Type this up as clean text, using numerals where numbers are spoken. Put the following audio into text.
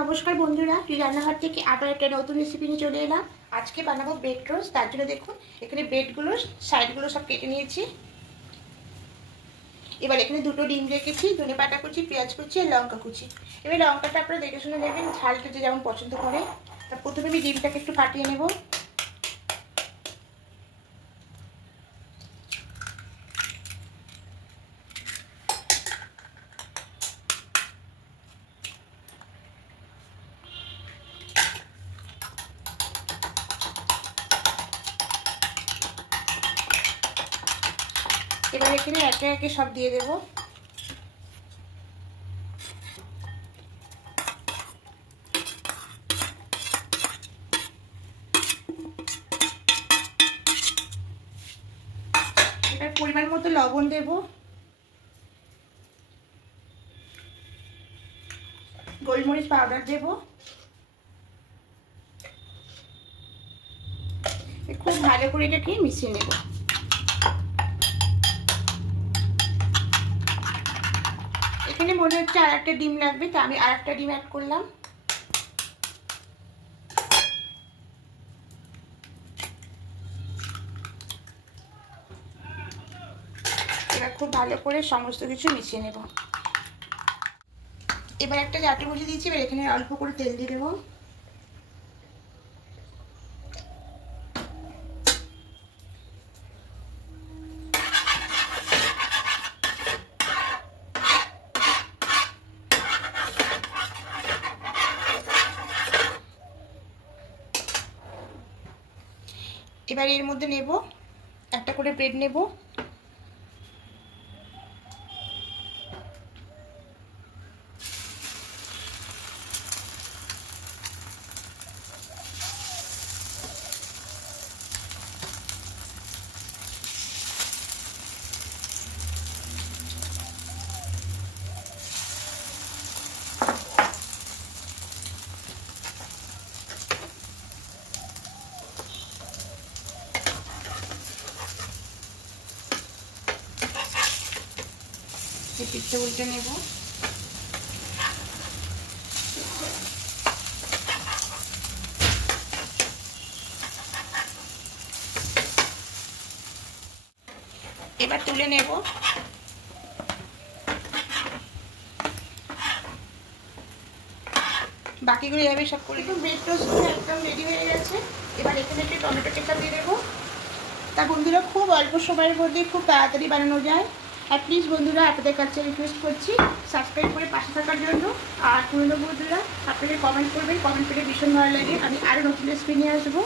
নমস্কার বন্ধুরা, রান্নাঘর থেকে আবার একটা নতুন রেসিপি নিয়ে চলে এলাম। আজকে বানাবো ব্রেড টোস্ট। তার জন্য দেখুন এখানে ব্রেডগুলো সাইডগুলো সব কেটে নিয়েছি। এবার এখানে দুটো ডিম রেখেছি, ধনেপাতা কুচি, পেঁয়াজ কুচি আর লঙ্কা কুচি। এবার লঙ্কাটা আপনারা দেখে শুনে দেবেন, ঝালটা যে যেমন পছন্দ করে। তার প্রথমে আমি ডিমটাকে একটু ফাটিয়ে নেব। এবার এখানে একে একে সব দিয়ে দেবো। এবার পরিমাণ মতো লবণ দেব, গোলমরিচ পাউডার দেব, খুব ভালো করে এটাকে মিশিয়ে নেব। এখানে মনে হচ্ছে আর একটা ডিম লাগবে, তা আমি আর একটা ডিম অ্যাড করলাম। এবার খুব ভালো করে সমস্ত কিছু মিশিয়ে নেব। এবার একটা জাটি বসিয়ে দিয়েছি, এবার এখানে অল্প করে তেল দিয়ে দেবো। এবার এর মধ্যে নেব একটা করে ব্রেড নেব। পিঠটা উল্টে নেব। এবার তুলে নেব। বাকিগুলো এভাবে সব করে দেবো। ব্রেড টোস্ট একদম রেডি হয়ে গেছে। এবার এখানে একটু টমেটো কেচাপ দিয়ে দেবো। তা বন্ধুরা, খুব অল্প সময়ের মধ্যে খুব তাড়াতাড়ি বানানো যায়। আর প্লিজ বন্ধুরা, আপনাদের কাছে রিকোয়েস্ট করছি সাবস্ক্রাইব করে পাশে থাকার জন্য। আর পুরনো বন্ধুরা আপনাদের কমেন্ট করবেন, কমেন্ট করে ভীষণ ভালো লাগে। আমি আরও নতুন রেসিপি নিয়ে আসবো।